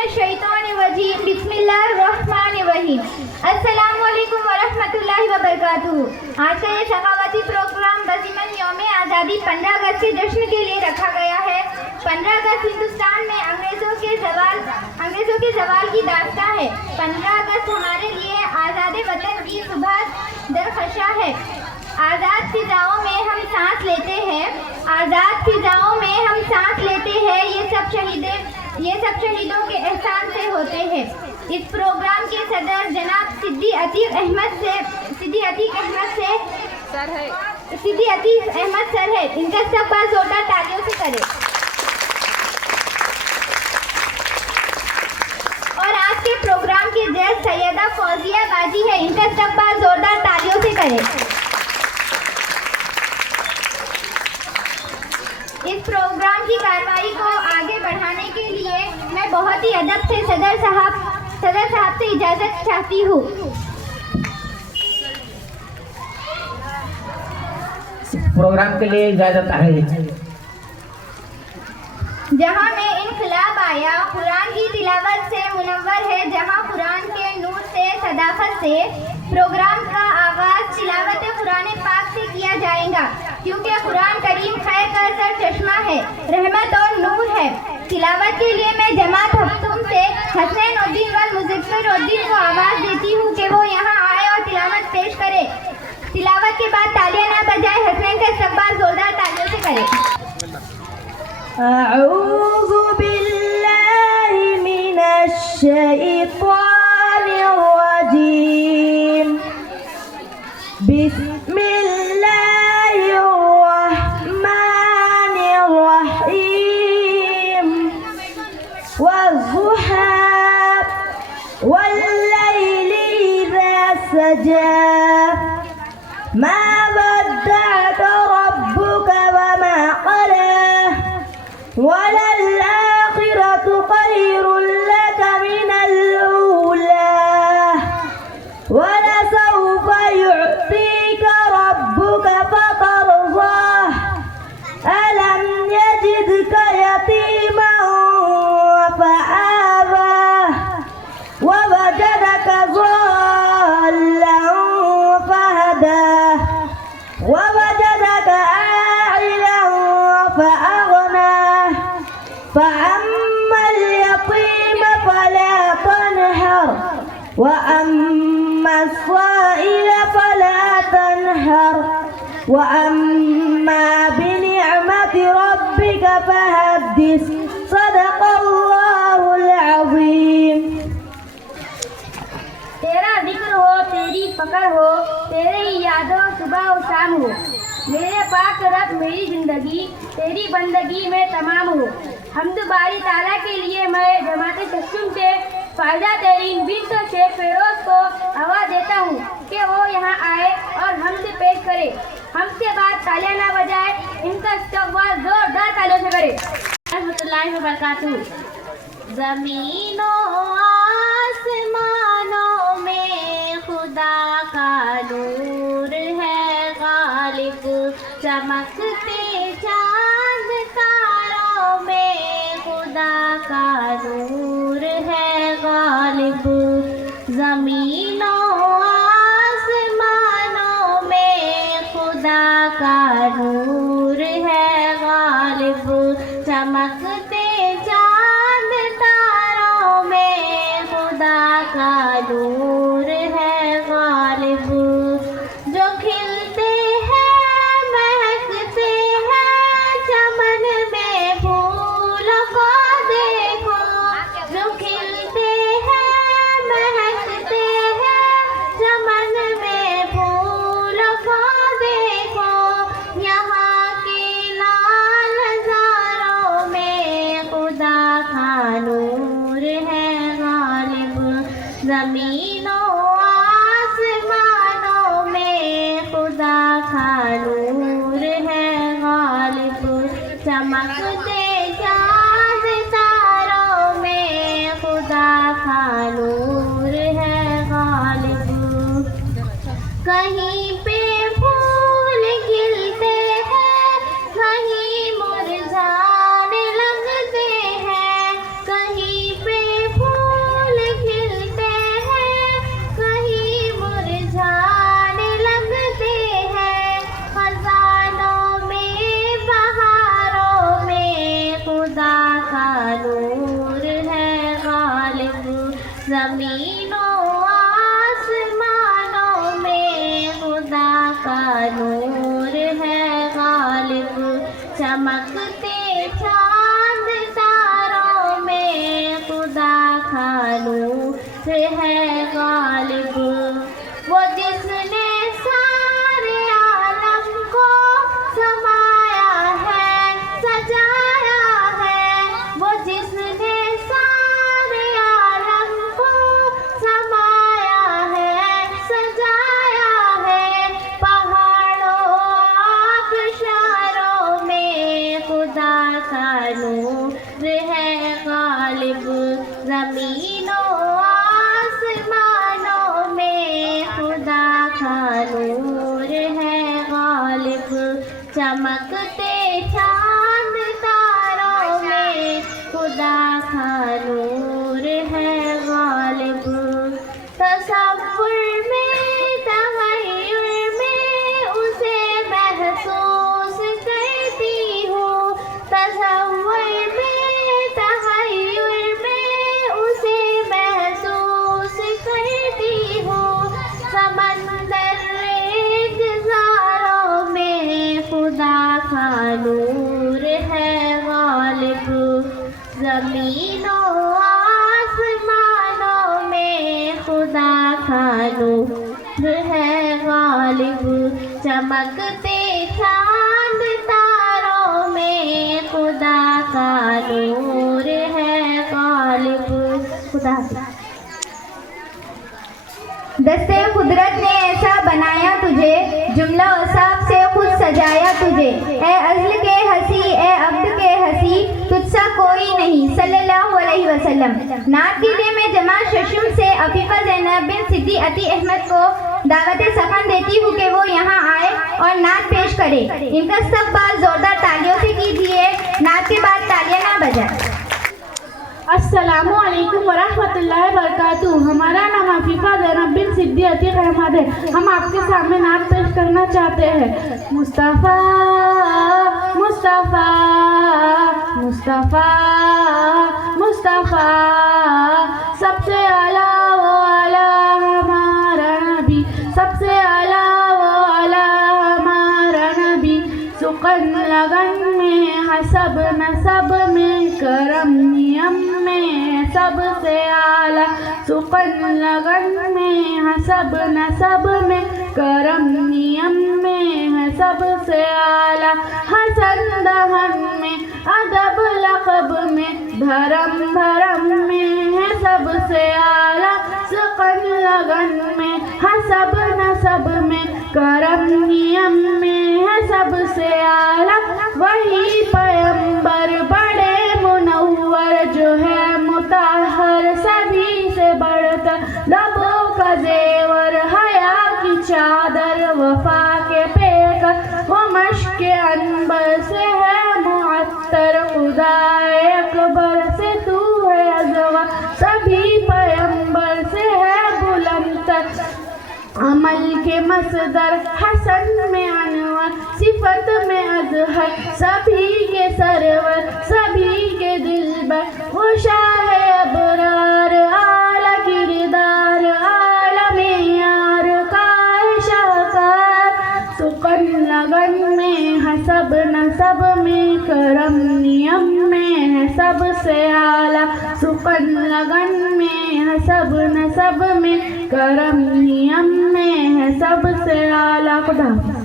الشیطان الرجیم بسم اللہ الرحمن الرحیم السلام علیکم ورحمۃ اللہ وبرکاتہ۔ آج کا یہ ثقافتی پروگرام بضمن یوم آزادی 15 اگست کے جشن کے لیے رکھا گیا ہے۔ 15 اگست ہندوستان میں انگریزوں کے زوال کی داستان ہے۔ 15 اگست ہمارے لیے آزاد وطن کی صبح درخشاں ہے۔ آزاد فضاؤں میں ہم سانس لیتے ہیں، آزاد فضاؤں میں ہم سانس لیتے ہیں، یہ سب شہیدوں کے احسان سے ہوتے ہیں۔ اس پروگرام کے صدر جناب صدیق عتیق احمد سر ہے، ان کا استقبال زوردار تالیوں سے کرے۔ اور آج کے پروگرام کی جج سیدہ فوزیہ باجی ہے، ان کا استقبال زوردار تالیوں سے کرے۔ اس پروگرام کی کارروائی کو آگے بڑھانے کے لیے میں بہت ہی ادب سے صدر صاحب سے اجازت چاہتی ہوں۔ پروگرام کے لیے اجازت ہے۔ جہاں میں انقلاب آیا قرآن کی تلاوت سے منور ہے، جہاں قرآن کے نور سے صداقت سے پروگرام کا آغاز تلاوت قرآن پاک سے کیا جائے گا، کیونکہ قرآن کریم خیر کا سر چشمہ ہے، رحمت اور نور ہے۔ تلاوت کے لیے میں جماعت ہفتم سے حسین الدین والمظفر الدین کو آواز دیتی ہوں کہ وہ یہاں آئے اور تلاوت پیش کرے۔ تلاوت کے بعد تالیاں نہ بجائے حسین کا استقبال زوردار تالیوں سے کرے۔ اعوذ باللہ من الشیطان الرجیم، بسم اللہ الرحمن الرحیم، والضحى واللیل اذا سجى ما ودعك ربك وما قلى وللآخرة خير لك من الأولى ولسوف يعطيك ربك فترضى ألم يجدك يتيما فآوى ووجدك ضالا فهدى ووجدك عائلا فأغنى فأما اليتيم فلا تنهر وأما السائل فلا تنهر وأما بنعمة ربك فحدث صدق اللہ العظیم۔ تیرا ذکر ہو، تیری فکر ہو، تیرے ہی یادوں صبح و شام ہو، میرے پاک رب میری زندگی تیری بندگی میں تمام ہو۔ حمد باری تعالیٰ کے لیے میں جماعت ششم سے فائدہ ترین بنت شیخ فیروز کو آواز دیتا ہوں کہ وہ یہاں آئے اور حمد پیش کرے۔ ہم سے بعد تالیاں نہ بجائے، ان کا استقبال زوردار تالیوں سے کرے۔ رحمۃ اللہ وبرکاتہ۔ زمین و آسمانوں میں خدا کا نور ہے غالب، چمکتے چاند تاروں میں خدا کا نور ہے غالب، زمین و آسمانوں میں خدا کا نور ہے غالب، چمکتے چاند تاروں میں خدا کا نور ہے غالب، جو کھلتے ہیں مہکتے ہیں چمن میں پھولوں کو دیکھو، جو کھلتے ہیں مہکتے ہیں چمن میں پھولوں کو دیکھو، یہاں کے لال ہزاروں میں خدا کا نور ہے غالب، زمین و آسمانوں میں خدا کا نور ہے غالب، چمکتے چاند تاروں میں خدا کا نور ہے غالب، کہیں پہ پھول کھلتے ہیں کہیں مرجھانے لگتے ہیں، کہیں پہ زمینوں آسمانوں میں خدا کا نور ہے غالب، چمکتے چاند تاروں میں خدا کا نور ہے غالب، وہ جس نے سارے عالم کو سمایا ہے سجایا ہے، وہ جس نے سارے عالم کو سمایا ہے سجایا ہے، پہاڑوں آبشاروں میں خدا کا نور ہے غالب، زمینوں آسمانوں میں خدا کا نور ہے غالب، چمکتے چاند تاروں میں خدا کا نور ہے غالب، تصور میں تغیر میں اسے محسوس کرتی ہوں، تصور میں تغیر میں اسے محسوس کرتی ہوں، سمندر گزاروں میں خدا کا نور ہے غالب، زمینوں آسمانوں میں خدا کا نور ہے غالب، چمکتے چاند تاروں میں خدا کا نور ہے غالب۔ خدا حافظ۔ دستے قدرت نے ایسا بنایا تجھے، جملہ اوصاف سے خود سجایا تجھے، اے ازل کے ہنسی اے عبد کے ہنسی، تجھ سا کوئی نہیں صلی اللہ علیہ وسلم۔ نعت کے لیے میں جماعت ششم سے عفیفہ زینب بن صدی عطی احمد کو دعوت سخن دیتی ہوں کہ وہ یہاں آئے اور نعت پیش کرے۔ ان کا استقبال زوردار تالیوں سے کیجیے، نعت کے بعد تالیاں نہ بجائیں۔ السلام علیکم ورحمۃ اللہ وبرکاتہ۔ ہمارا نام عفیفہ زینب بن صدی عطی احمد ہے۔ ہم آپ کے سامنے نعت پیش کرنا چاہتے ہیں۔ مصطفیٰ مصطفیٰ مصطفیٰ مصطفیٰ، سب سے اعلیٰ وہ اعلیٰ ہمارا نبی، سب سے اعلیٰ وہ اعلیٰ ہمارا نبی، سخن لگن میں حسب نسب میں کرم نیم میں سب سے اعلیٰ، سخن لگن میں حسب نسب میں کرم نیم میں ہے سب سے اعلیٰ، حسن دہن میں ادب لقب میں دھرم دھرم میں ہے سب سے اعلیٰ، سخن لگن میں حسب نسب میں کرم نیم میں ہے سب سے اعلیٰ، وہی پیمبر بڑے منور جو ہے مطہر، سبھی سے بڑھ کر لبوں کا زیور، حیا کی چادر وفا کے پیکر، وہ مشک عنبر سے ہے معطر، خدائے اکبر سے تو ہے ازوا، سبھی پیمبر سے ہے بلندتر، عمل کے مصدر حسن میں انور، صفت میں اظہر، سبھی کے سرور سبھی کے دلبر، وہ شاہ ابرار اعلیٰ کردار عالم یار کا شاہکار، سخن لگن میں حسب نسب میں کرم نیم میں ہے سب سے اعلیٰ، سخن لگن میں حسب نسب میں کرم نیم میں ہے سب سے اعلیٰ۔ خدا حافظ۔